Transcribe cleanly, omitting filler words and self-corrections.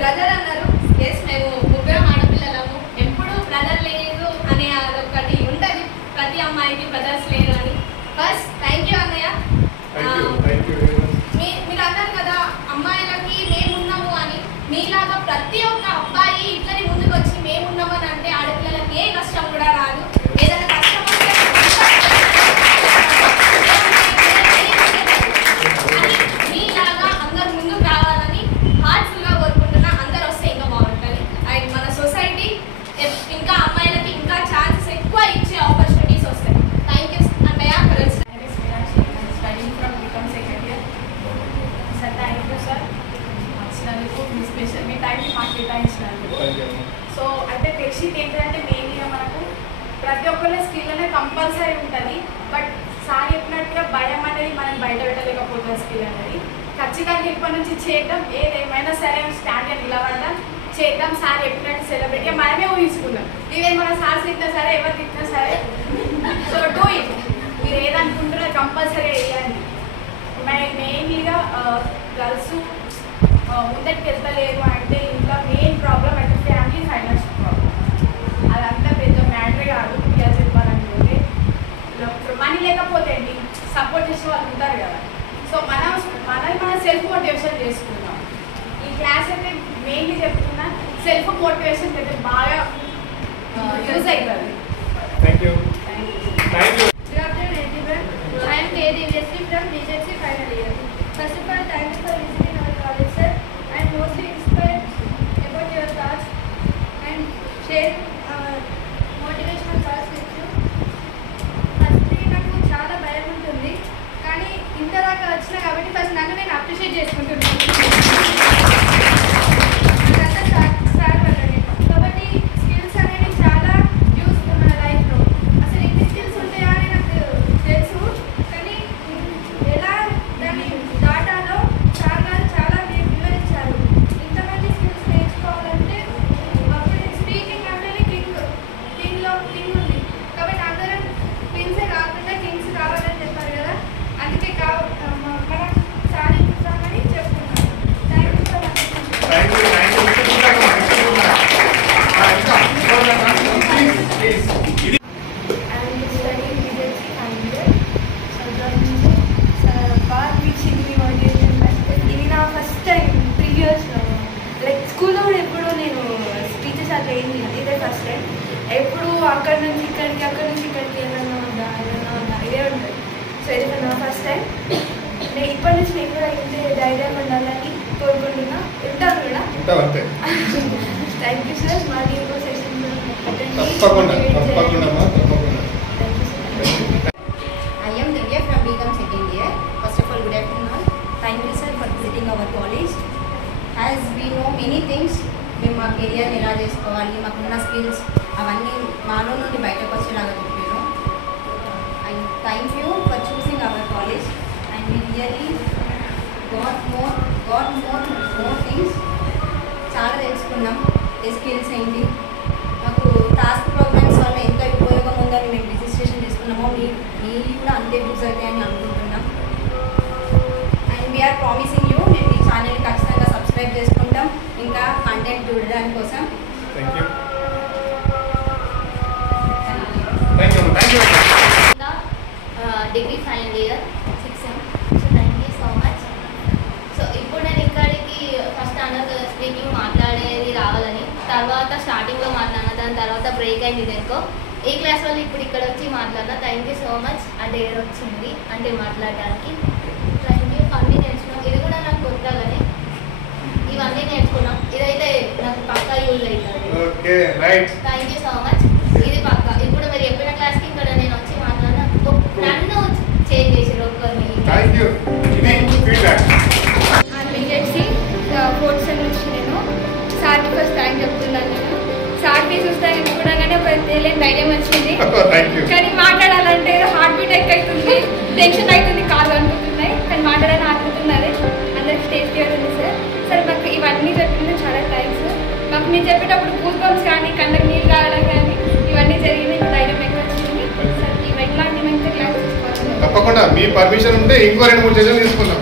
Brother అన్నారు. Yes, మేము ముగ్గురం ఆడపిల్లలము. ఎప్పుడు బ్రదర్ లేదు అనే అదొకటి ఉంటుంది ప్రతి అమ్మాయికి, బ్రదర్స్ లేరు అని. ఫస్ట్ థ్యాంక్ యూ అన్నయ్య. మీరు అన్నారు కదా అమ్మాయిలకి మేమున్నాము అని. మీలాగా ప్రతి ఒక్క అబ్బాయి ఇట్లని ముందుకు వచ్చి మేమున్నాము అని అంటే ఆడపిల్లలకి ఏ కష్టం కూడా రాదు. ఏదైనా కష్టం వస్తే మీలాగా అందరు ముందుకు రావాలని హార్ట్ఫుల్గా కోరుకుంటున్నా. అందరు వస్తే ఇంకా బాగుంటుంది. అండ్ మన సొసైటీ ఇంకా అమ్మాయిలకి ఇంకా ఛాన్సెస్ ఎక్కువ ఇచ్చే ఆపర్చునిటీస్ వస్తాయి. థ్యాంక్ యూ అన్నయ్య. మీ టైంని మాకు కేటాయించినందుకు. సో అంటే టెక్స్టైల్ ఏంటంటే మెయిన్గా మనకు ప్రతి ఒక్కరి స్కిల్ అనేది కంపల్సరీ ఉంటుంది. బట్ సార్ చెప్పినట్టుగా భయం అనేది మనం బయట పెట్టలేకపోతాం. స్కిల్ అనేది ఖచ్చితంగా ఇప్పటి నుంచి చేద్దాం. ఏదేమైనా సరే స్టాండ్ అని నిలబడదాం, చేద్దాం. సార్ చెప్పినట్టు సెలబ్రిటీగా మనమే ఊహించుకుందాం. ఇదే మన సార్ తిట్టినా సరే, ఎవరు తిట్టినా సరే, సో డూ ఇట్. మీరు ఏదనుకుంటారో కంపల్సరీ వేయండి. మెయిన్లీగా గర్ల్స్ ముందరికి వెళ్తలేరు అంటే ఇంకా మెయిన్ ప్రాబ్లం అంటే ఫ్యామిలీ ఫైనాన్షియల్ ప్రాబ్లం. అదంతా పెద్ద మ్యాటరే కాదు. క్లియర్ చెప్పాలనుకుంటే మనీ లేకపోతే అండి సపోర్ట్ చేసే వాళ్ళు ఉంటారు కదా. సో మనం సెల్ఫ్ మోటివేషన్ చేసుకుందాం. ఈ క్లాస్ అయితే మెయిన్లీ చెప్తున్నా సెల్ఫ్ మోటివేషన్ అయితే బాగా యూజ్ అవుతుంది. Thank you. Good afternoon everyone. I am K. Devasri from BJC final year. First of all, thank you for visiting our college, sir. I am mostly inspired about your thoughts and share our motivational thoughts with you. Firstly, నాకు చాలా భయం ఉంటుంది, కానీ ఇంతదాకా వచ్చినా కాబట్టి first నన్ను నేను appreciate చేసుకుంటున్నాను. అదంతా సార్ వల్లనే. కాబట్టి స్కిల్స్ అనేవి చాలా యూస్ మన లైఫ్లో. అసలు ఎన్ని స్కిల్స్ ఉంటాయా అని నాకు తెలుసు, కానీ ఎలా దాన్ని దాటాలో సార్ గారు చాలా వివరించారు. ఇంతమంది స్కిల్స్ నేర్చుకోవాలంటే అప్పుడు స్పీకింగ్ అంటేనే కింగ్లో కింగ్ ఉంది. కాబట్టి అందరం కింగ్సే కాకుండా కింగ్స్ కావాలని చెప్పారు కదా. అందుకే మనం సాధించామని చెప్తున్నాను. Thank you so much. ఇది నా ఫస్ట్ టైం 3 years లైక్ స్కూల్లో కూడా ఎప్పుడు నేను టీచర్స్ అట్లా ఏం లేదు. ఇదే ఫస్ట్ టైం. ఎప్పుడు అక్కడి నుంచి ఇక్కడికి, అక్కడి నుంచి ఇక్కడికి ఏమన్నా ఉందా ఇదే ఉంటుంది. సో ఇది నా ఫస్ట్ టైం. నేను ఇప్పటి నుంచి నేను కూడా ఇంతే ధైర్యం ఉండాలని కోరుకుంటున్నా. ఉంటాను కూడా. Thank you sir. మాది ఇంకో session I am Divya from BCom second year. First of all, good afternoon. Thank you sir for visiting our college. As we know many things, మేము మా కెరియర్ ఎలా చేసుకోవాలి, మాకున్న స్కిల్స్ అవన్నీ మాలో నుండి బయటకు వచ్చేలాగా చెప్పారు. And thank you for choosing hour college. And we really got more things. చాలా తెలుసుకున్నాం. ఈ స్కిల్స్ ఏంటి, మాకు టాస్క్ ప్రోగ్రామ్స్ వల్ల ఎంత ఉపయోగం ఉందని మేము రిజిస్ట్రేషన్ చేసుకున్నామో మీరు కూడా అంతే యూజ్ అవుతాయని అనుకుంటున్నాం. అండ్ వీఆర్ ప్రామిసింగ్ యూ, మేము ఈ ఛానల్ని ఖచ్చితంగా సబ్స్క్రైబ్ చేసుకుంటాం ఇంకా కంటెంట్ చూడడానికి కోసం. Degree final year 6th sem. So thank you so much. So ఇప్పుడు నేను ఇక్కడికి ఫస్ట్ అన్నది స్పీకింగ్ మాట్లాడేది రావాలని, తర్వాత స్టార్టింగ్లో మాట్లాడినా, దాని తర్వాత బ్రేక్ అయింది ఇదేకో. ఏ క్లాస్ వాళ్ళు ఇప్పుడు ఇక్కడ వచ్చి మాట్లాడినా. Thank you so much. ఆ డేర్ వచ్చింది అంటే మాట్లాడడానికి. Thank you. అన్నీ నేర్చుకున్నాం. ఇది కూడా నాకు కొత్తగానే ఇవన్నీ నేర్చుకున్నాం. ఇదైతే నాకు పక్కా యూజ్ అవుతుంది. Thank you so much. ఇది పక్కా. ఇప్పుడు మీరు చెప్పిన క్లాస్కి ఇక్కడ నేను వచ్చి మాట్లాడినా నన్ను చేంజ్ చేసారు ఒక్కరిని. ఫోర్త్ సెమ్ నుంచి నేను సార్కి ఫస్ట్ థ్యాంక్ చెప్తున్నాను. నేను సార్కి చూస్తాను చూడగానే ఒక తెలియని ధైర్యం వచ్చింది. కానీ మాట్లాడాలంటే హార్ట్ బీట్ ఎక్కుతుంది, టెన్షన్ అవుతుంది, కాళ్ళు అనుకుంటున్నాయి. కానీ మాట్లాడాలని ఆడుతున్నది. అందరికి స్టేజ్ ఫియర్ ఉంది సార్. సార్ మాకు ఇవన్నీ చెప్పింది చాలా థ్యాంక్స్. మాకు మీరు చెప్పేటప్పుడు గూస్ బంప్స్ కానీ కళ్ళకి నీళ్ళు కావడం కానీ ఇవన్నీ జరిగింది. ధైర్యం ఎక్కువ వచ్చింది సార్. ఇవి ఎట్లాంటి మంచి క్లాస్ తీసుకోవాలి. తప్పకుండా మీ పర్మిషన్ ఉంటే ఇంకో 2-3 సెషన్లు తీసుకుందాం.